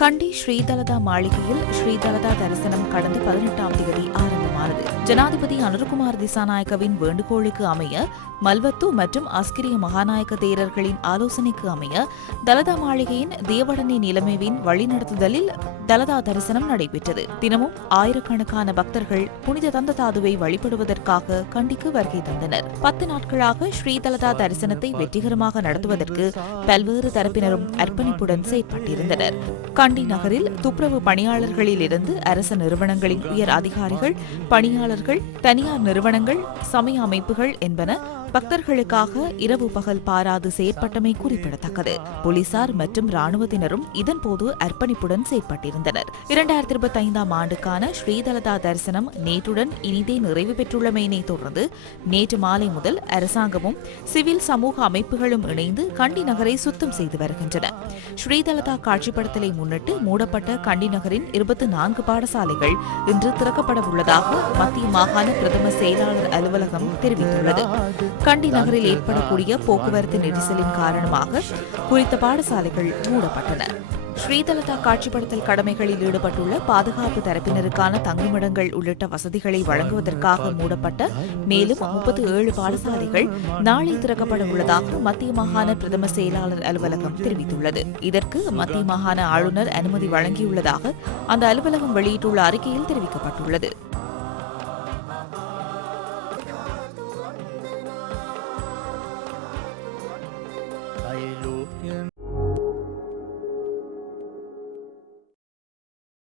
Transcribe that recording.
கண்டி ஸ்ரீதலதா மாளிகையில் ஸ்ரீதலதா தரிசனம் கடந்த பதினெட்டாம் தேதி ஆரம்பமானது. ஜனாதிபதி அனுர்குமார் திசாநாயக்கவின் வேண்டுகோளுக்கு அமைய மல்வத்து மற்றும் அஸ்கிரிய மகாநாயக்க தேரர்களின் ஆலோசனைக்கு அமைய தலதா மாளிகையின் தேவடனி நிலைமைவின் வழிநடத்துதலில் தலதா தரிசனம் நடைபெற்றது. தினமும் ஆயிரக்கணக்கான பக்தர்கள் புனித தந்த தாதுவை வழிபடுவதற்காக கண்டிக்கு வருகை தந்தனர். பத்து நாட்களாக ஸ்ரீதலதா தரிசனத்தை வெற்றிகரமாக நடத்துவதற்கு பல்வேறு தரப்பினரும் அர்ப்பணிப்புடன் செயற்பட்டிருந்தனர். கண்டி நகரில் துப்புரவு பணியாளர்களிலிருந்து அரசு நிறுவனங்களின் உயர் அதிகாரிகள் பணியாளர்கள் தனியார் நிறுவனங்கள் சமய அமைப்புகள் என்பன பக்தர்களுக்காக இரவு பகல் பாராது செயற்பட்டமை குறிப்பிடத்தக்கது. போலீசார் மற்றும் ராணுவத்தினரும் இதன்போது அர்ப்பணிப்புடன் செயற்பட்டிருந்தனர். இரண்டாயிரத்தி இருபத்தி ஐந்தாம் ஆண்டுக்கான ஸ்ரீதலதா தரிசனம் நேற்றுடன் இனிதே நிறைவு பெற்றுள்ளமையினை தொடர்ந்து நேற்று மாலை முதல் அரசாங்கமும் சிவில் சமூக அமைப்புகளும் இணைந்து கண்டி நகரை சுத்தம் செய்து வருகின்றன. ஸ்ரீதலதா காட்சிப்படுத்தலை முன்னிட்டு மூடப்பட்ட கண்டி நகரின் இருபத்தி நான்கு பாடசாலைகள் இன்று திறக்கப்பட உள்ளதாக மத்திய மாகாண பிரதம செயலாளர் அலுவலகம் தெரிவித்துள்ளது. கண்டி நகரில் ஏற்படக்கூடிய போக்குவரத்து நெரிசலின் காரணமாக குறித்த பாடசாலைகள் மூடப்பட்டன. ஸ்ரீதலதா காட்சிப்படுத்தல் கடமைகளில் ஈடுபட்டுள்ள பாதுகாப்பு தரப்பினருக்கான தங்குமிடங்கள் உள்ளிட்ட வசதிகளை வழங்குவதற்காக மூடப்பட்ட மேலும் முப்பத்தி ஏழு பாடசாலைகள் நாளை திறக்கப்பட உள்ளதாக மத்திய மாகாண பிரதம செயலாளர் அலுவலகம் தெரிவித்துள்ளது. இதற்கு மத்திய மாகாண ஆளுநர் அனுமதி வழங்கியுள்ளதாக அந்த அலுவலகம் வெளியிட்டுள்ள அறிக்கையில் தெரிவிக்கப்பட்டுள்ளது.